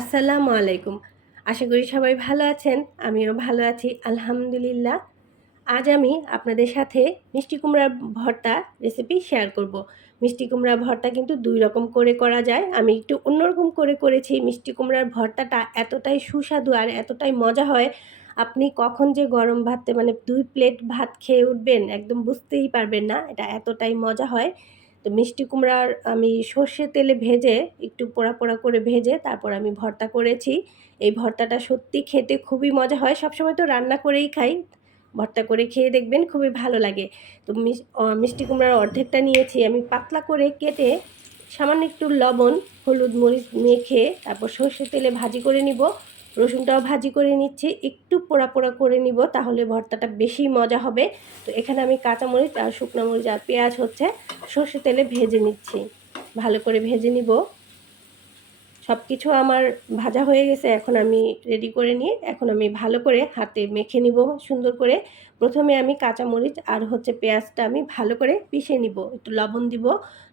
আসসালামু আলাইকুম। আশা করি সবাই ভালো আছেন, আমিও ভালো আছি, আলহামদুলিল্লাহ। আজ আমি আপনাদের সাথে মিষ্টি কুমড়ার ভর্তা রেসিপি শেয়ার করব। মিষ্টি কুমড়া ভর্তা কিন্তু দুই রকম করে করা যায়। আমি একটু অন্যরকম করে করেছি। মিষ্টি কুমড়ার ভর্তাটা এতটাই সুস্বাদু আর এতটাই মজা হয়। আপনি কখন যে গরম ভাতে মানে দুই প্লেট ভাত খেয়ে উঠবেন, একদম বুঝতেই পারবেন না। এটা এতটাই মজা হয়। তো মিষ্টি কুমড়ার আমি সর্ষে তেলে ভেজে একটু পোড়া পোড়া করে ভেজে তারপর আমি ভর্তা করেছি। এই ভর্তাটা সত্যি খেতে খুবই মজা হয়। সবসময় তো রান্না করেই খাই। ভর্তা করে খেয়ে দেখবেন খুবই ভালো লাগে। তো মিষ্টি কুমড়ার অর্ধেকটা নিয়েছি। আমি পাতলা করে কেটে সামান্য একটু লবণ, হলুদ মরিচ মেখে তারপর সর্ষে তেলে ভাজি করে নিব। রসুনটাও ভাজি করে নিচ্ছি। একটু পোড়া পোড়া করে নিব, তাহলে ভর্তাটা বেশি মজা হবে। তো এখানে আমি কাঁচামরিচ আর শুকনো মরিচ আর পেঁয়াজ হচ্ছে সর্ষে তেলে ভেজে নিচ্ছি। ভালো করে ভেজে নিব। সব কিছু আমার ভাজা হয়ে গেছে, এখন আমি রেডি করে নিয়ে, এখন আমি ভালো করে হাতে মেখে নিব সুন্দর করে। প্রথমে আমি কাঁচামরিচ আর হচ্ছে পেঁয়াজটা আমি ভালো করে পিষে নিব, একটু লবণ দিব।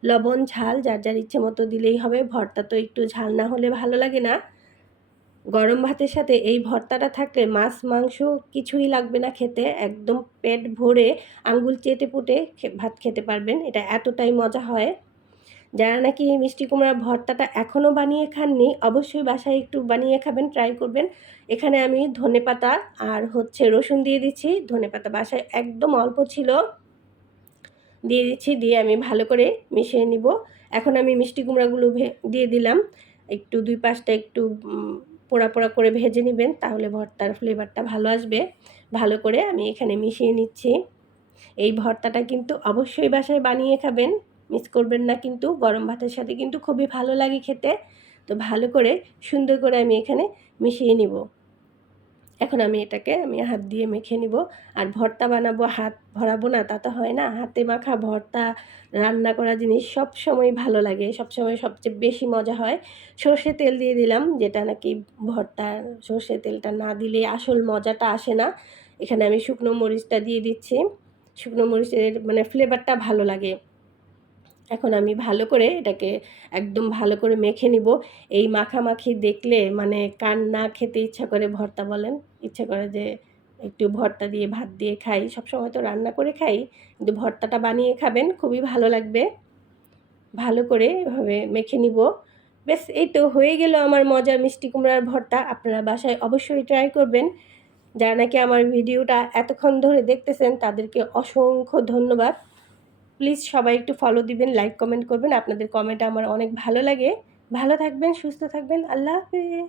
লবণ, ঝাল, যার যার ইচ্ছে মতো দিলেই হবে, ভর্তা তো একটু ঝাল না হলে ভালো লাগে না। গরম ভাতের সাথে এই ভর্তাটা থাকলে মাছ, মাংস কিছুই লাগবে না খেতে, একদম পেট ভরে আঙ্গুল চেটে পুটে ভাত খেতে পারবেন। এটা এতটাই মজা হয়। যারা নাকি মিষ্টি কুমড়ার ভর্তাটা এখনও বানিয়ে খাননি, অবশ্যই বাসায় একটু বানিয়ে খাবেন ট্রাই করবেন। এখানে আমি ধনে পাতা আর হচ্ছে রসুন দিয়ে দিচ্ছি। ধনে পাতা বাসায় একদম অল্প ছিল। দিয়ে দিচ্ছি, দিয়ে আমি ভালো করে মিশিয়ে নিব। এখন আমি মিষ্টি কুমড়াগুলো দিয়ে দিলাম। একটু দুই পাশটা একটু পোড়া পোড়া করে ভেজে নেবেন, তাহলে ভর্তার ফ্লেভারটা ভালো আসবে। ভালো করে আমি এখানে মিশিয়ে নিচ্ছি। এই ভর্তাটা কিন্তু অবশ্যই বাসায় বানিয়ে খাবেন মিস করবেন না কিন্তু, গরম ভাতের সাথে কিন্তু খুবই ভালো লাগে খেতে। তো ভালো করে সুন্দর করে আমি এখানে মিশিয়ে নিব। এখন আমি এটাকে আমি হাত দিয়ে মেখে নিব। আর ভর্তা বানাবো, হাত ভরাবো না, তা তো হয় না। হাতে মাখা ভর্তা, রান্না করা জিনিস সব সময় ভালো লাগে সব সময় সবচেয়ে বেশি মজা হয়। সর্ষে তেল দিয়ে দিলাম, যেটা নাকি ভর্তা সর্ষে তেলটা না দিলে আসল মজাটা আসে না। এখানে আমি শুকনো মরিচটা দিয়ে দিচ্ছি। শুকনো মরিচের মানে ফ্লেভারটা ভালো লাগে। এখন আমি ভালো করে এটাকে একদম ভালো করে মেখে নিব। এই মাখামাখি দেখলে মানে কান না খেতে ইচ্ছা করে ভর্তা বলেন, ইচ্ছা করে যে একটু ভর্তা দিয়ে ভাত দিয়ে খাই। সবসময় তো রান্না করে খাই, কিন্তু ভর্তাটা বানিয়ে খাবেন, খুবই ভালো লাগবে। ভালো করে এভাবে মেখে নিব। বেশ এই তো হয়ে গেল আমার মজা মিষ্টি কুমড়ার ভর্তা। আপনারা বাসায় অবশ্যই ট্রাই করবেন। যারা নাকি আমার ভিডিওটা এতক্ষণ ধরে দেখতেছেন, তাদেরকে অসংখ্য ধন্যবাদ। প্লিজ সবাই একটু ফলো দিবেন লাইক কমেন্ট করবেন। আপনাদের কমেন্ট আমার অনেক ভালো লাগে। ভালো থাকবেন, সুস্থ থাকবেন। আল্লাহ হাফিজ।